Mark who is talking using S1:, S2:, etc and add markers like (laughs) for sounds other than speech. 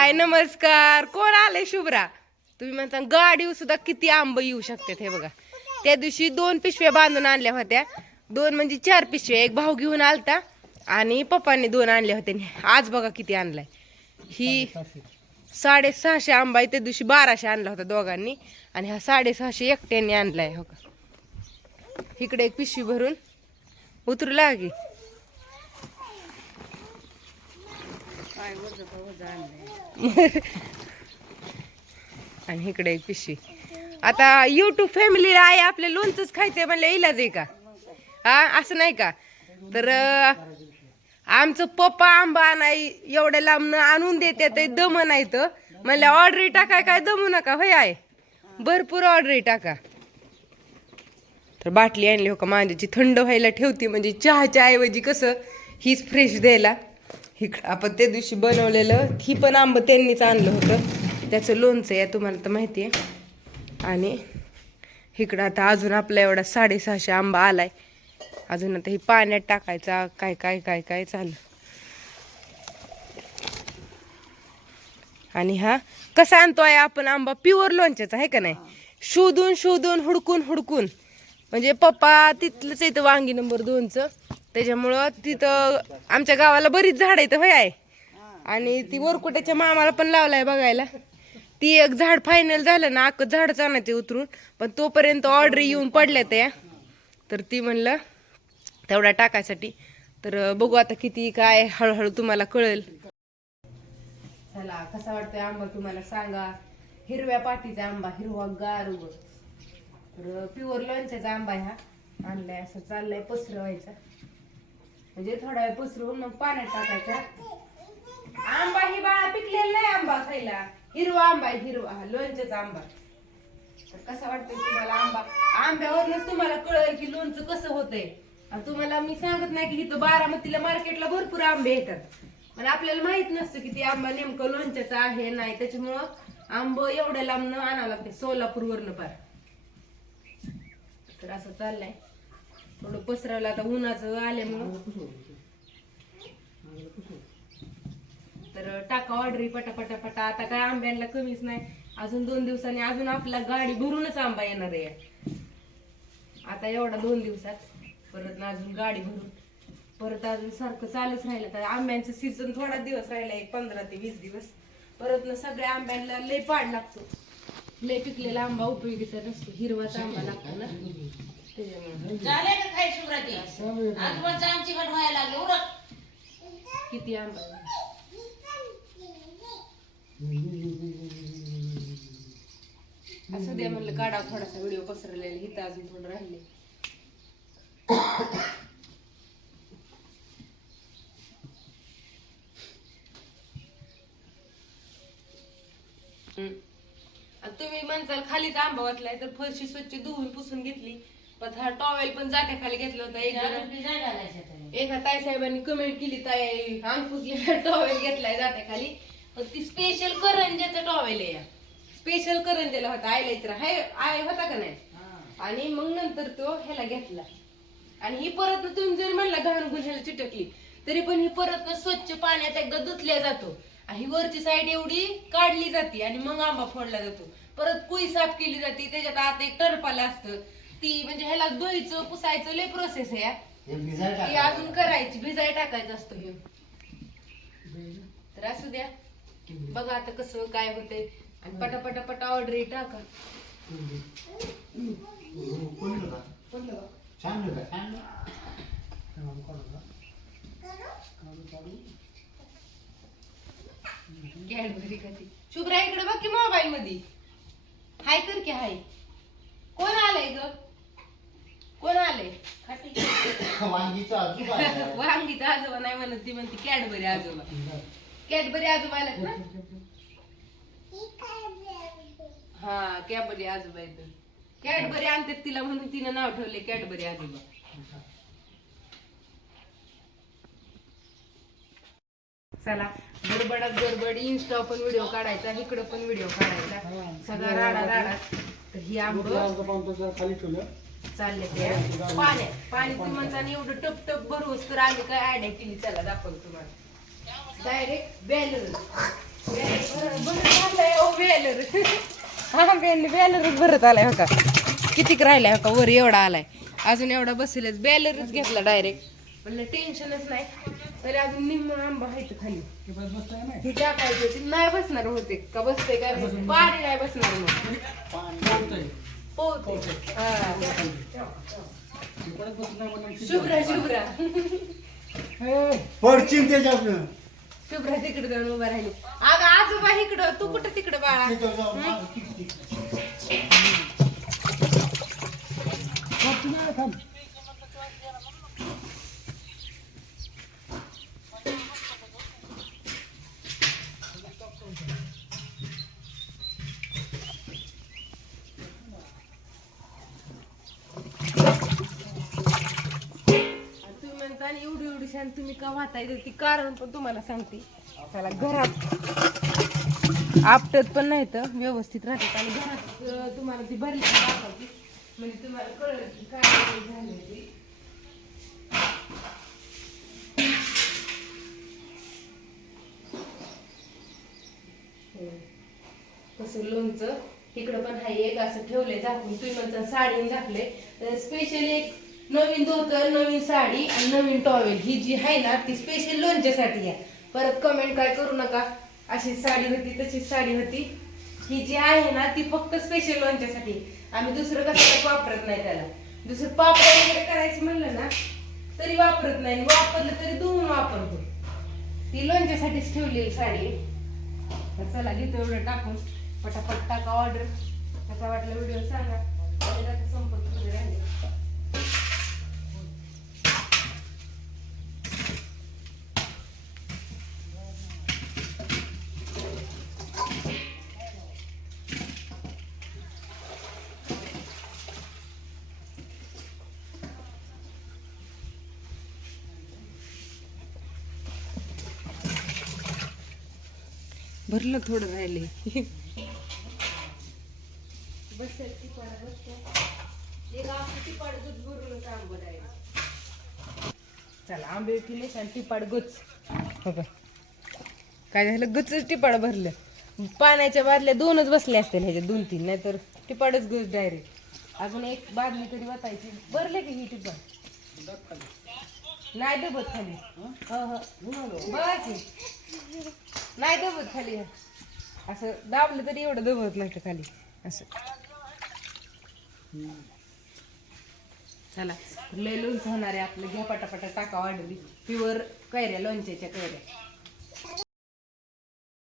S1: हाय नमस्कार. कोण आले शुभ्रा? तुम्ही म्हणता गाडी सुद्धा किती आंब येऊ शकतात हे बघा. त्या दिवशी दोन पिशव्या बांधून आणल्या होत्या. दोन म्हणजे चार पिशव्या एक भाऊ घेऊन आलता आणि पप्पांनी दोन आणल्या होत्या. आज बघा किती आणलाय. ही साडेसहाशे आंबा आहे. त्या दिवशी बाराशे आणला होता दोघांनी. आणि हा साडेसहाशे एकट्याने आणलाय हो का. इकडे एक पिशवी भरून उतरू लागे. (laughs) आणि इकडे एक पिशवी. आता युट्यूब फॅमिलीला आहे आपले लोणचंच खायचंय म्हणलं इलाज आहे का? हा असं नाही का? तर आमचं पप्पा आंबा नाही एवढ्या लांबनं आणून देते ते दम नाही तर. म्हणलं ऑर्डरी टाकाय काय दमू नका होय आहे भरपूर ऑर्डरी टाका. तर बाटली आणली हो का माझ्याची थंड व्हायला ठेवते म्हणजे चहाच्या ऐवजी कसं हीच फ्रेश द्यायला. इकडं आपण त्या दिवशी बनवलेलं ही पण आंब त्यांनीच आणलं होतं. त्याचं लोणचं आहे तुम्हाला तर माहिती आहे. आणि इकडं आता अजून आपला एवढा साडेसहाशे आंबा आलाय. अजून आता ही पाण्यात टाकायचा काय काय काय काय चाललं. आणि हा कसा आणतो आहे आपण आंबा? प्युअर लोणच्याचा आहे का नाही? शोधून शोधून हुडकून हुडकून. म्हणजे पप्पा तिथलंच येतं वांगी नंबर दोनचं. त्याच्यामुळं तिथं आमच्या गावाला बरीच झाड आहेत होय आहे. आणि ती वरकुट्याच्या मामाला पण लावलाय बघायला. ती एक झाड फायनल झालं ना अख्खं झाडच आणायचं उतरून. पण तोपर्यंत ऑर्डर येऊन पडल्या त्या. तर ती म्हणलं तेवढा टाकायसाठी. तर बघू आता किती काय हळूहळू तुम्हाला कळेल. चला कसा वाटतोय आंबा तुम्हाला? सांगा. हिरव्या पाटीचा आंबा हिरवा गार उग. तर प्युअर लोणच्याचा आंबा हा आणलाय असं चाललाय पसरवायचा. म्हणजे थोडा वेळ पसरून मग पाण्यात टाकायचा. आंबा ही बाळा पिकलेला नाही आंबा खायला. हिरवा आंबा आहे हिरवा. हा लोणच्याचा आंबा. तर कसा वाटतोय तुम्हाला आंबा? आंब्यावरूनच तुम्हाला कळेल की लोणचं कसं होतंय. तुम्हाला मी सांगत नाही की इथं बारामतीला मार्केटला भरपूर आंबे येतात. पण आपल्याला माहीत नसतं की ते आंबा नेमकं लोणच्याचा आहे नाही. त्याच्यामुळं आंब एवढ्या लांबनं आणावं लागते सोलापूरवरनं पार. तर असं चाललंय. थोडं पसरवलं आता उन्हाचं आल्यामुळं तर टाका ऑर्डरी पटा पटा. आता काय आंब्यांना कमीच नाही. अजून दोन दिवसांनी अजून आपला गाडी भरूनच आंबा येणार आहे. आता एवढा दोन दिवसात. परत ना अजून गाडी भरून. परत अजून सारखं चालूच राहिलं. तर आंब्यांचं सीझन थोडा दिवस राहिला एक पंधरा ते वीस दिवस. परत ना सगळ्या आंब्यांना लय पाड लागतो. लय पिकलेला आंबा उपयोगीचा नसतो. हिरवाच आंबा लागतो ना.
S2: झाले का काय आज आजोबाचं आमची गट व्हायला लागली उरक
S1: किती आंबा आहे? असं द्या म्हणलं काढा थोडासा व्हिडिओ पसरलेला इथं अजून थोडं राहिले हम्म. तुम्ही म्हणसाल खालीच आंबा वाटलाय तर फरशी स्वच्छ धुवून पुसून घेतली पण हा टॉवेल पण जाट्या खाली घेतला होता एक जण एका ताई साहेबांनी कमेंट केली ताई अंकुसलेला टॉवेल घेतलाय जाते खाली. पण ती स्पेशल करंजाचा टॉवेल आहे स्पेशल करंजाला होता आयला इतर हाय आय होता का नाही. आणि मग नंतर तो ह्याला घेतला. आणि ही परत तुम्ही जरी म्हणला घाण गुन्ह्याला चिटकली तरी पण ही परत स्वच्छ पाण्यात एकदा धुतल्या जातो. आणि ही वरची साईड एवढी काढली जाते आणि मग आंबा फोडला जातो. परत कुई साफ केली जाते त्याच्यात आत एक टरपाला असतं. ती म्हणजे ह्याला धुईचं पुसायचं लय प्रोसेस आहे हा. ती अजून करायची भिजाय टाकायचं असतो हे. तर असू द्या. बघा आता कसं काय होतंय. आणि पटा पटा पटा ऑर्डर टाका. कोणतं का शुभ्रा इकडे बघ की मोबाईल मध्ये हाय कर की हाय. कोण आलंय ग? कोण आलंय
S3: वांगीचं आजूबा आहे. (laughs)
S1: वांगीचा आजोबा नाही म्हणत ती म्हणते कॅडबरी आजोबा. कॅडबरी आजोबा आलेत ना? हा कॅडबरी आजोबा येत कॅडबरी आणतात तिला म्हणून तिनं नाव ठेवले कॅडबरी आजोबा. चला गडबडात गडबड इंस्टा पण व्हिडिओ काढायचा इकडं पण व्हिडिओ काढायचा. सगळा राडा राडा. तर ही आंब
S3: खाली ठेवलं.
S1: चालले ते. पाण्यात पाणी तुम्हाला आणि एवढं टप टप भरवूस तर आम्ही काय आयडिया केली चला दाखवतो तुम्हाला. डायरेक्ट बॅलर हो बॅलर हा बॅल बॅलरच भरत आलाय हो का कितीक राहिलाय हो का? वर एवढा आलाय. अजून एवढा बसलेच. बॅलरच घेतला डायरेक्ट म्हणलं टेन्शनच नाही. तरी अजून निम्म आंबा व्हायचं खाली. हे टाकायचं ते नाही बसणार होते. का बसते काय. पाणी नाही बसणार मग पोहते हा. शुभ्रा शुभ्रा
S3: त्याच्यातनं
S1: शुभ्रा तिकडे जाऊन उभा राहिली. अगं आजोबा इकडं. तू कुठं तिकडं बाळा?
S3: त्याच्यावर जाऊन
S1: आणि तुम्ही का वाहताय ती कारण पण तुम्हाला सांगते. त्याला घरात. आपटत पण नाही तर व्यवस्थित राहतात आणि घरात तुम्हाला ती भरली दाखवते. म्हणजे तुम्हाला कळलं की काय झालं ते. कसं लोणचं इकडं पण हा एक असं ठेवलंय झाकून. तुम्ही म्हणता साडीन झाकले स्पेशल एक नवीन धोतर नवीन साडी आणि नवीन टॉवेल ही जी आहे ना ती स्पेशल लोणच्यासाठी आहे. परत कमेंट काय करू नका. अशी साडी होती तशीच साडी होती. ही जी आहे ना ती फक्त स्पेशल लोणच्यासाठी आम्ही दुसरं कसं वापरत नाही त्याला. दुसरं पापड वगैरे करायचं म्हणलं ना तरी वापरत नाही. वापरलं तरी धुवून वापरतो. ती लोणच्यासाठीच ठेवलेली साडी. चला घेतो एवढं टाकून. पटापट टाका ऑर्डर कसा वाटला व्हिडिओ सांगा. आणि त्याचा संपर्क वगैरे भरलं थोडं राहिले. चला आंबे पिले आणि टिपाड गुच हो काय झालं? गुचच टिपाड भरलं. पाण्याच्या बादल्या दोनच बसले असतील ह्याच्यात दोन तीन. नाहीतर टिपाडच गुच डायरेक्ट अजून एक बादली तरी वाचायची भरले की ही टिपाड नाही डबत खाली. हो हो. बघा की. नाही दबत खाली. असं दाबलं तरी एवढं दबत नाही तर खाली? असं. चला लय लोणचं होणार आहे आपलं. घ्या पटापटा टाका वाढली प्युअर कैऱ्या लोणच्याच्या कैऱ्या.